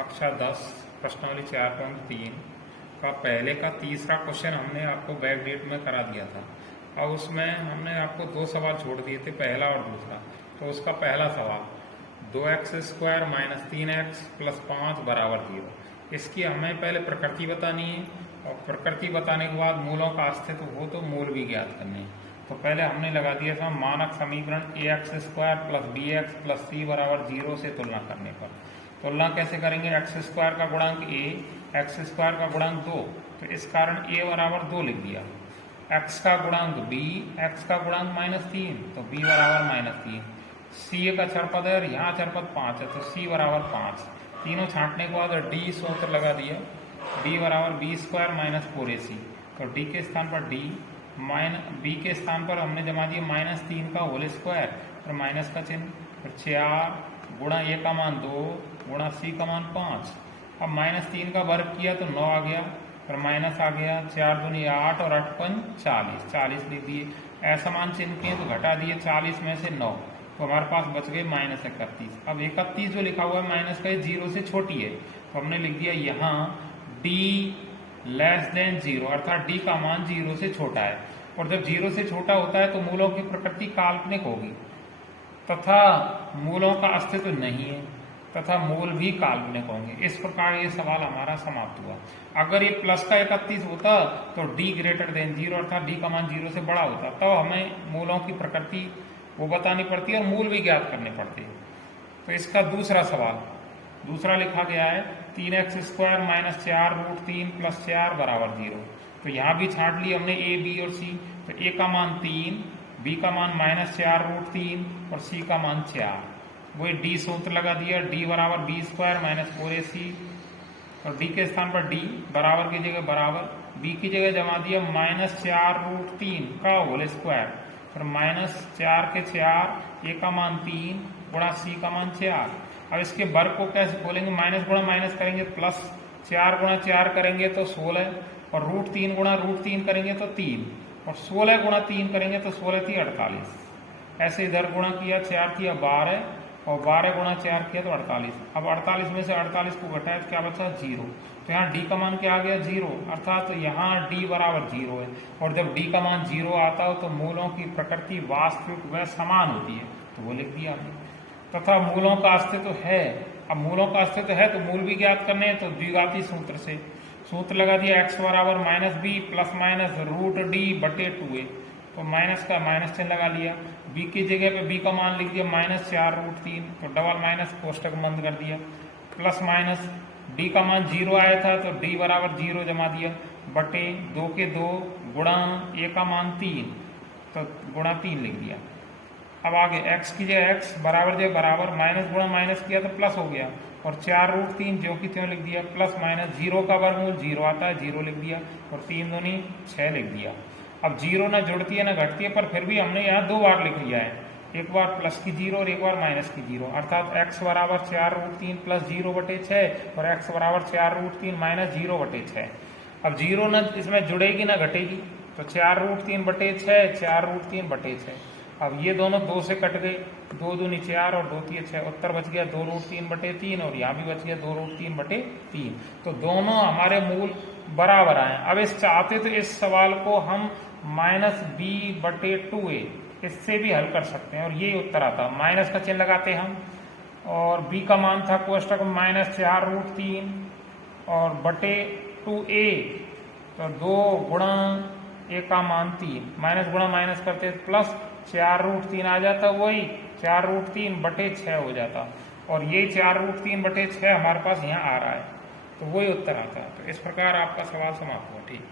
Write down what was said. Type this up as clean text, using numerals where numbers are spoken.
कक्षा 10 प्रश्नावली 4.3 का पहले का तीसरा क्वेश्चन हमने आपको बैक डेट में करा दिया था। अब उसमें हमने आपको दो सवाल छोड़ दिए थे, पहला और दूसरा। तो उसका पहला सवाल 2x² माइनस 3x प्लस 5 बराबर 0। इसकी हमें पहले प्रकृति बतानी है और प्रकृति बताने के बाद मूलों का अस्तित्व हो तो मूल भी ज्ञात करने हैं। तो पहले हमने लगा दिया था मानक समीकरण ax² plus bx plus c बराबर 0 से तुलना करने पर। तुलना कैसे करेंगे? x² का गुणांक a, x² का गुणांक 2, तो इस कारण a बराबर 2 लिख दिया। x का गुणांक b, x का गुणांक -3, तो b बराबर -3। c एक अचरपद है और यहाँ अचरपद 5 है, तो c बराबर 5। तीनों छांटने के बाद d सूत्र लगा दिया, d बराबर b² माइनस 4ac। तो d के स्थान पर d, b के स्थान पर हमने जमा दिया -3 का होल स्क्वायर और माइनस का चिन्ह, फिर 4 गुणा a का मान 2 गुणा c का मान 5। अब -3 का वर्ग किया तो 9 आ गया, फिर माइनस आ गया, 4 दूनी 8 और 8 पंच 40 लिख दिए। ऐसा मान चिन्ह किए तो घटा दिए 40 में से 9, तो हमारे पास बच गए -31। अब 31 जो लिखा हुआ है माइनस का 0 से छोटी है, तो हमने लिख दिया यहाँ d लेस देन 0, अर्थात d का मान 0 से छोटा है। और जब 0 से छोटा होता है तो मूलों की प्रकृति काल्पनिक होगी तथा मूलों का अस्तित्व नहीं है तथा मूल भी काल्पनिक होंगे। इस प्रकार ये सवाल हमारा समाप्त हुआ। अगर ये प्लस का 31 होता तो d ग्रेटर देन 0, अर्थात d का मान 0 से बड़ा होता, तब हमें मूलों की प्रकृति वो बतानी पड़ती है और मूल भी ज्ञात करने पड़ते हैं। तो इसका दूसरा सवाल दूसरा लिखा गया है 3x² माइनस 4 रूट 3 प्लस 4 बराबर 0। तो यहाँ भी छांट ली हमने a, b और c। तो a का मान 3, b का मान -4 रूट 3 और c का मान 4। वही d सूत्र लगा दिया, d बराबर b² माइनस 4ac और d के स्थान पर d बराबर की जगह बराबर, b की जगह जमा दिया -4 रूट 3 का होल स्क्वायर, फिर -4 के 4, a का मान 3 गुणा c का मान 4। अब इसके वर्ग को कैसे खोलेंगे? माइनस गुणा माइनस करेंगे, प्लस 4 गुणा 4 करेंगे तो 16, और रूट 3 गुणा रूट 3 करेंगे तो 3, और 16 गुणा 3 करेंगे तो 16 थी 48। ऐसे इधर गुणा किया, 4 किया 12 और 12 गुणा 4 किया तो 48। अब 48 में से 48 को घटाया तो क्या बचा? 0। तो यहाँ d का मान क्या आ गया? 0, अर्थात तो यहाँ d बराबर 0 है। और जब d का मान 0 आता हो तो मूलों की प्रकृति वास्तविक व समान होती है, तो वो लिख दिया हमने। तथा मूलों का अस्तित्व है। अब मूलों का अस्तित्व है तो मूल भी ज्ञात करने हैं, तो द्विघाती सूत्र से सूत्र लगा दिया x बराबर -b plus minus root d बटे 2a। तो माइनस का माइनस चिन्ह लगा लिया, b की जगह पे b का मान लिख दिया -4 रूट 3, तो डबल माइनस कोष्टक बंद कर दिया, प्लस माइनस d का मान 0 आया था तो d बराबर 0 जमा दिया, बटे 2 के 2 गुणा a का मान 3, तो गुणा 3 लिख दिया। अब आगे x की जगह x बराबर माइनस गुणा माइनस किया तो प्लस हो गया, और 4 रूट 3 जो कि त्यों लिख दिया, प्लस माइनस 0 का वर्गमूल 0 आता है, 0 लिख दिया, और 3 दूनी 6 लिख दिया। अब 0 ना जुड़ती है ना घटती है, पर फिर भी हमने यहाँ 2 बार लिख लिया है, एक बार प्लस की 0 और एक बार माइनस की 0, अर्थात x बराबर 4 रूट 3 प्लस 0 बटे 6 और x बराबर 4 रूट 3 माइनस 0 बटे 6। अब 0 ना इसमें जुड़ेगी ना घटेगी, तो 4 रूट 3 बटे 6, 4 रूट 3 बटे 6। अब ये दोनों 2 से कट गए, 2 दूनी 4 और 2 3 6, उत्तर बच गया 2 रूट 3 बटे 3, और यहाँ भी बच गया 2 रूट 3 बटे 3। तो दोनों हमारे मूल बराबर आए। अब इस चाहते तो इस सवाल को हम -b बटे 2a इससे भी हल कर सकते हैं, और ये उत्तर आता। माइनस का चिन्ह लगाते हम, और b का मान था कोष्टक -4 रूट 3 और बटे 2a, तो 2 गुणा a का मान 3, माइनस गुणा माइनस करते प्लस 4 रूट 3 आ जाता, वही 4 रूट 3 बटे 6 हो जाता, और ये 4 रूट 3 बटे 6 हमारे पास यहाँ आ रहा है, तो वही उत्तर आता है। तो इस प्रकार आपका सवाल समाप्त हुआ। ठीक।